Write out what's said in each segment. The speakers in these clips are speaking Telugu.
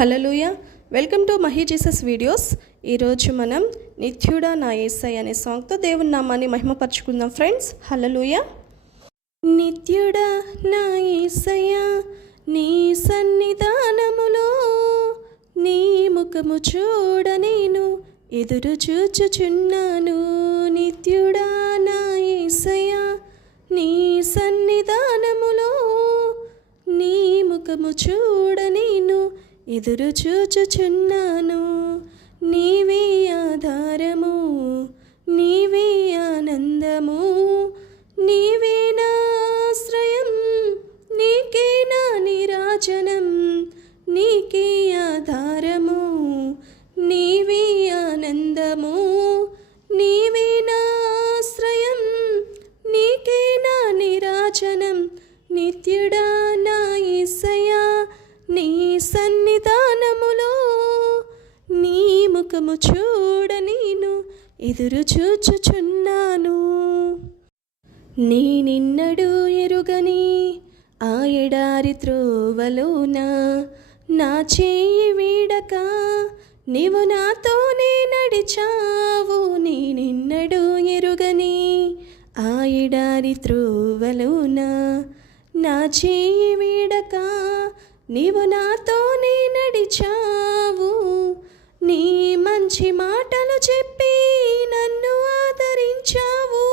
Hallelujah. Welcome to Mahi Jesus videos. ఈరోజు మనం నిత్యుడా నా యేసయ్య అనే సాంగ్తో దేవుని నామాన్ని మహిమపరచుకుందాం ఫ్రెండ్స్. హల్లెలూయా. నిత్యుడా నా యేసయ్య నీ సన్నిధానములో నీ ముఖము చూడ నేను ఎదురు చూచుచున్నాను. నిత్యుడా నా యేసయ్య నీ సన్నిధానములో నీ ముఖము చూడ నేను ఎదురు చూచుచున్నాను. నీవే ఆధారము, నీవే ఆనందము, నీవే నా ఆశ్రయం, నీకే నా నీరాజనం. నీకే ఆధారము, నీవే ఆనందము, నీవే నా ఆశ్రయం, నీకే నా నీరాజనం. నిత్యుడా నా యేసయ్య నీ సన్నిధానములో నీ ముఖము చూడ నేను ఎదురు చూచుచున్నాను. నేనెన్నడూ ఎరుగని ఆ ఎడారి త్రోవలోన నా చేయి వీడక నీవు నాతోనే నడిచావు. నేనెన్నడూ ఎరుగని ఆ ఎడారి త్రోవలోన నా చేయి వీడక నీవు నాతోనే నడిచావు. నీ మంచి మాటలు చెప్పి నన్ను ఆదరించావు.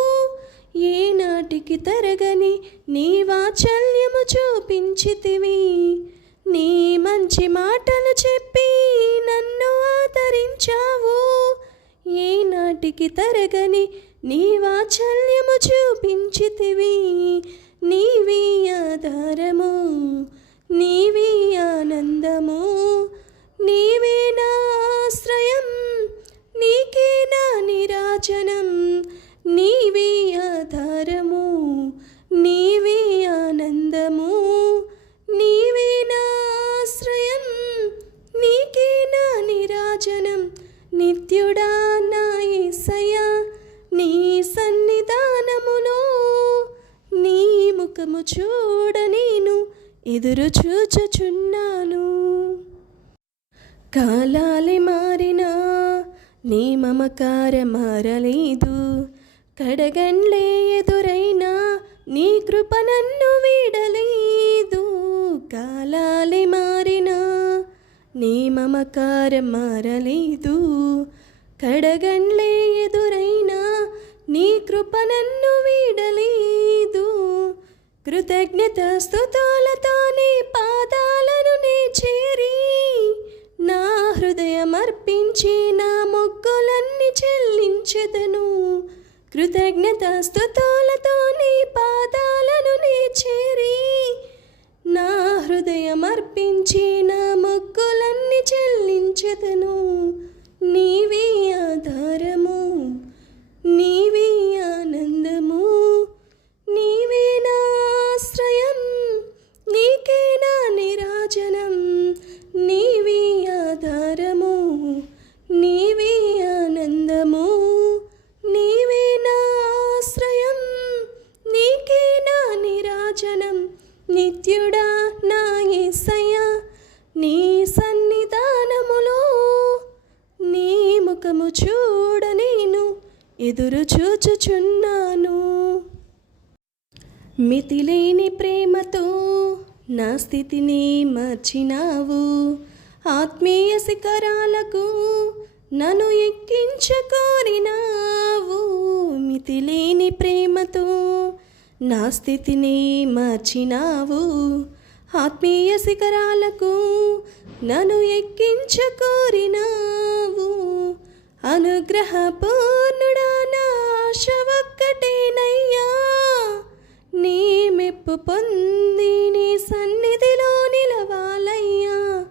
ఏనాటికి తరగని నీ వాత్సల్యము చూపించితివి. నీ మంచి మాటలు చెప్పి నన్ను ఆదరించావు. ఏనాటికి తరగని నీ వాత్సల్యము చూపించితివి. నీవే ఆధారము, నీవే ఆనందము, నీవే నా ఆశ్రయం, నీకే నా నీరాజనం. నీవే ఆధారము, నీవే ఆనందము, నీవే నా ఆశ్రయం, నీకే నా నీరాజనం. నిత్యుడా నా యేసయ్య నీ సన్నిధానములో నీ ముఖము చూడ నేను ఎదురు చూచుచున్నాను. కాలాలే మారినా నీ మమకారం మారలేదు. కడగండ్లే ఎదురైనా నీ కృప నన్ను వీడలేదు. కాలాలే మారినా నీ మమకారం మారలేదు. కడగండ్లే ఎదురైనా నీ కృప నన్ను వీడలేదు. కృతజ్ఞత స్తుతులతో నీ పాదాలను నే చేరి నా హృదయం అర్పించి నా మొక్కులన్నీ చెల్లించెదను. కృతజ్ఞత స్తుతులతో నీ పాదాలను నే చేరి నా హృదయం అర్పించి నా మొక్కులన్నీ చెల్లించెదను. నీవే ఆధారము, నీవే ఆనందము, నీవే నా ఆశ్రయం, నీకే నా నీరాజనం. నీవే ఆధారము, నీవే ఆనందము, నీవే నా ఆశ్రయం, నీకే నా నీరాజనం. నిత్యుడా నా యేసయ్య నీ సన్నిధానములో నీ ముఖము చూడ నేను ఎదురు చూచుచున్నాను. మితిలేని ప్రేమతో నా స్థితిని మార్చినావు. ఆత్మీయ శిఖరాలకు నన్ను ఎక్కించకోరినావు. మితిలేని ప్రేమతో నా స్థితిని మార్చినావు. ఆత్మీయ శిఖరాలకు నన్ను ఎక్కించకోరినావు. అనుగ్రహ పూర్ణుడా నా ఆశ ఒక్కటేనయ్యా. నీ మెప్పు పొంది నీ సన్నిధిలో నిలవాలయ్యా.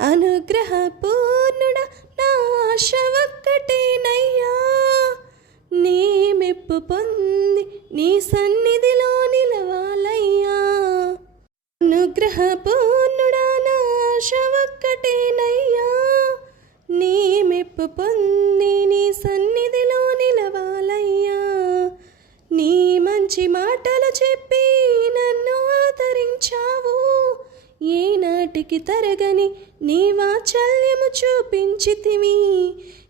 అనుగ్రహ పూర్ణుడా నా ఆశ ఒక్కటేనయ్యా. నీ మెప్పు పొంది నీ సన్నిధిలో నిలవాలయ్యా. అనుగ్రహ పూర్ణుడా నా ఆశ ఒక్కటేనయ్యా. నీ మెప్పు పొంది నీ సన్నిధిలో నిలవాలయ్యా. నీ మంచి మాటలు చెప్పి నన్ను ఆదరించావు. ఏనాటికి తరగని నీ చూపించితివి.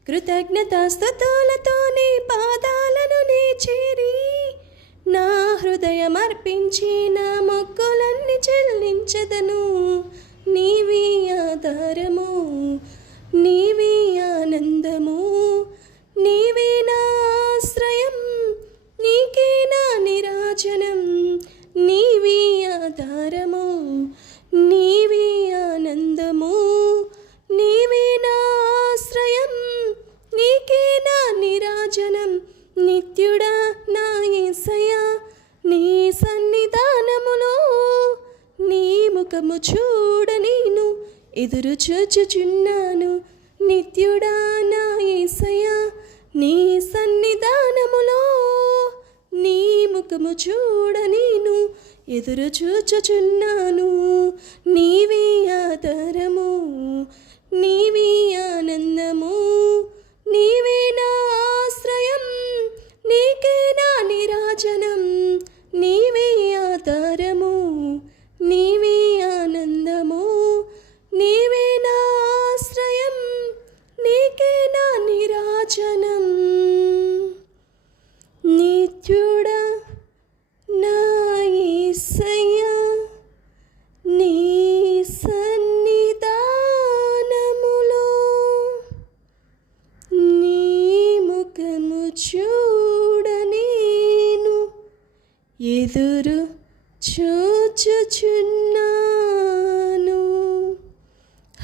కృతజ్ఞతాస్తుతులతో నీ పాదాలను నే చేరి నా హృదయమర్పించి నా మొక్కులన్నీ చెల్లించెదను. నీవే ఆధారము, నీవే ఆనందము, నీవే నా ఆశ్రయం, నీకే నా నిరాజనం. నీవే ఆధారము, నీవే ఆనందము, నీవే నా ఆశ్రయం, నీకే నా నిరాజనం. నిత్యుడా నా యేసయ్యా, నీ సన్నిధానములో నీ ముఖము చూడ నేను ఎదురు చూచుచున్నాను. నిత్యుడా నా యేసయ్యా, నీ సన్నిధానములో నీ ముఖము చూడ నేను ఎదురు చూచుచున్నాను. నీవే ఆధారము, నీవే ఆనందము, నీవే నా ఆశ్రయం, నీకే నా నిరాజనం. నీవే ఆధారము, నీవే ఆనందము, నీవే నా ఆశ్రయం, నీకే నా నిరాజనం. నిత్యుడా నా యేసయ్యా, నీ సన్నిధానములో నీ ముఖము చూడ నేను ఎదురు చూచుచున్నాను.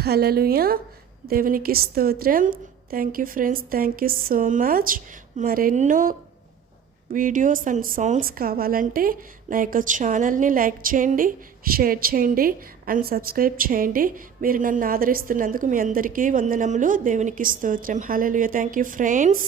హల్లెలూయా. దేవునికి స్తోత్రం. Thank you friends, thank you so much. మరెన్నో వీడియోస్ అండ్ సాంగ్స్ కావాలంటే నా యొక్క ఛానల్ని లైక్ చేయండి, షేర్ చేయండి అండ్ సబ్స్క్రైబ్ చేయండి. మీరు నన్ను ఆదరిస్తున్నందుకు మీ అందరికీ వందనములు. దేవునికి స్తోత్రం. హల్లెలూయా. Thank you friends.